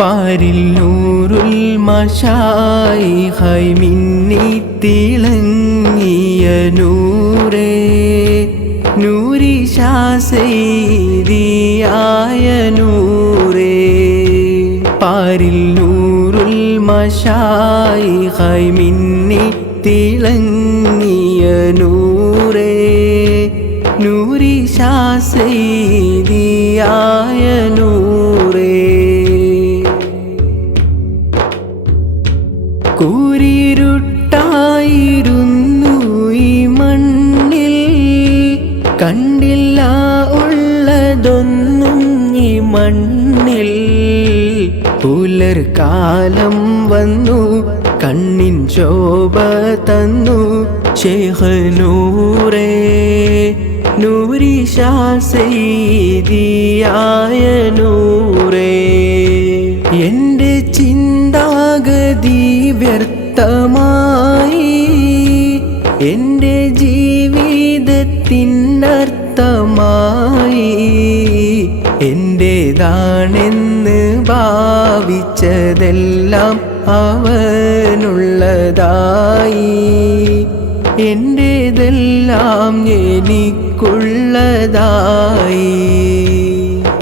പാരിൽ നൂറുൽ മശായിഖായി മിന്നിത്തിളങ്ങിയ നൂറേ നൂരിശാ സയ്യിദിയായ നൂറേ പാരിൽ നൂറുൽ മശായിഖായി മിന്നിത്തിളങ്ങിയ നൂറേ നൂരിശാ സയ്യിദിയായ നൂറേ കൂരിരുട്ടായിരുന്നു ഈ മണ്ണിൽ കണ്ടില്ല ഉള്ളതൊന്നും ഈ മണ്ണിൽ പുലർകാലം വന്നു കണ്ണിൻ ശോഭ തന്നു ശൈഖ് നൂറേ നൂരിശാ സയ്യിദിയായ നൂറേ എൻ്റെ ചിന്താഗതി വ്യർത്ഥമായി എൻ്റെ ജീവിതത്തിനർത്ഥമായി എൻ്റേതാണെന്ന് ഭാവിച്ചതെല്ലാം അവനുള്ളതായി എൻ്റേതെല്ലാം എനിക്കുള്ളതായി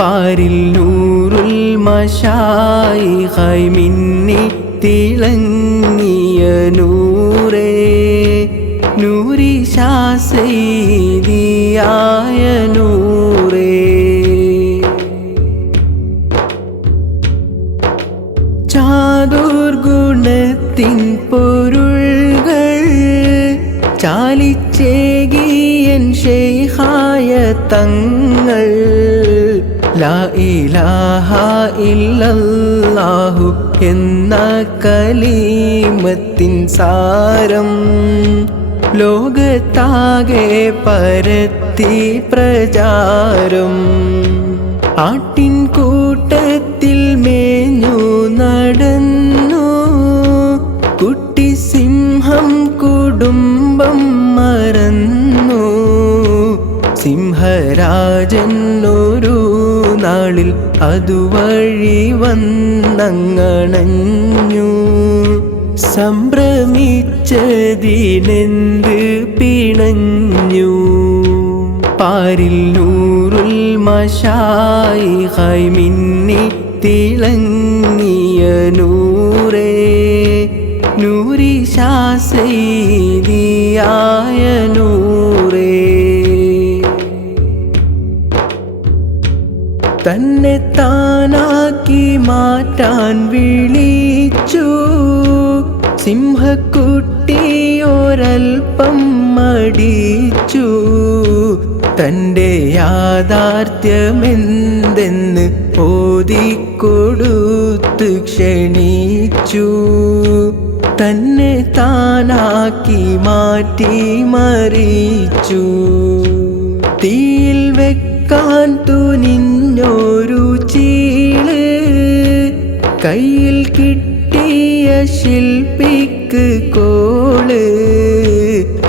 പാരിൽ നൂറുൽ മശായിഖായി മിന്നിത്തിളങ്ങിയ നൂറേ നൂരിശാ സയ്യിദിയായ നൂറേ ചാതുർഗുണത്തിൻ പൊരുൾകൾ ചാലിച്ചേകിയൻ ശൈഖായ തങ്ങൾ ലാ ഇലാഹ ഇല്ലല്ലാഹു എന്ന കലിമത്തിൻ സാരം ലോകത്താകെ പരത്തി പ്രചാരം ആട്ടിൻ കൂട്ടത്തിൽ മേഞ്ഞു നടന്നു കുട്ടി സിംഹം കുടുംബം മറന്നു സിംഹരാജൻ ഒരു നാളിൽ അതുവഴി വന്നങ്ങണഞ്ഞു സംഭ്രമിച്ചതിനെന്ത് പിണഞ്ഞു പാരിൽ നൂറുൽ മശായിഖായി മിന്നിത്തിളങ്ങിയ നൂറേ നൂരിശാ സയ്യിദിയായ നൂറേ തന്നെ താനാക്കി മാറ്റാൻ വിളിച്ചു സിംഹക്കുട്ടിയൊരൽപ്പം മടിച്ചു തൻ്റെ യാഥാർത്ഥ്യമെന്തെന്ന് ഓതിക്കൊടുത്ത് ക്ഷണിച്ചു തന്നെ താനാക്കി മാറ്റി മറിച്ചു തീയിൽ വെക്കാൻ തുനിഞ്ഞൊരു ചീള് കയ്യിൽ കിട്ടിയ ശില്പിക്ക് കോള്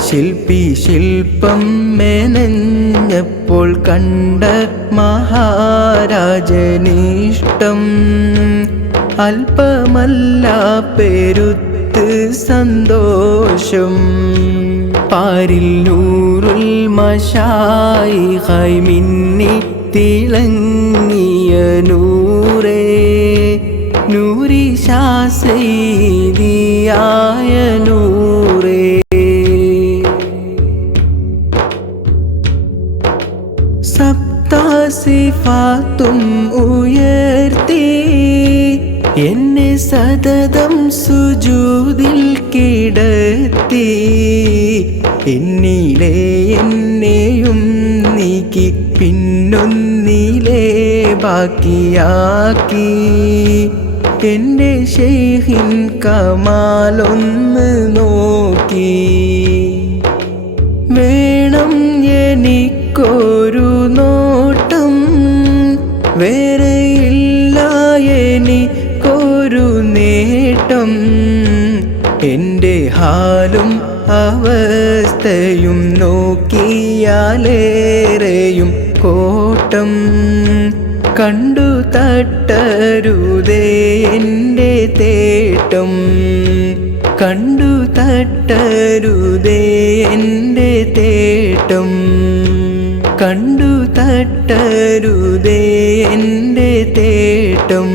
ശില്പി ശില്പം മെനഞ്ഞപ്പോൾ കണ്ട മഹാരാജനിഷ്ടം അല്പമല്ല പെരുത്ത് സന്തോഷം പാരിൽ നൂറുൽ മശായിഖായി മിന്നിത്തിളങ്ങിയ നൂറേ നൂരിശാ സയ്യിദിയായ നൂറേ സപ്തസിഫാത്തും ഉയർത്തി എന്നെ സതതം സുജൂദിൽ കിടത്തി എന്നിലെ എന്നെയും നീക്കി പിന്നൊന്നിലെ ബാക്കിയാക്കി എൻ്റെ ശൈഖിൻ കമാലൊന്ന് നോക്കി വേണം എനിക്കൊരു നോട്ടം വേറെയില്ല എനിക്കൊരു നേട്ടം എൻ്റെ ഹാലും അവസ്ഥയും നോക്കിയാലേറെയും കോട്ടം കണ്ടു തട്ടരുതേ നേട്ടം കണ്ടു തട്ടരുതേ എൻ്റെ തേട്ടം കണ്ടു തട്ടരുതേ എൻ്റെ തേട്ടം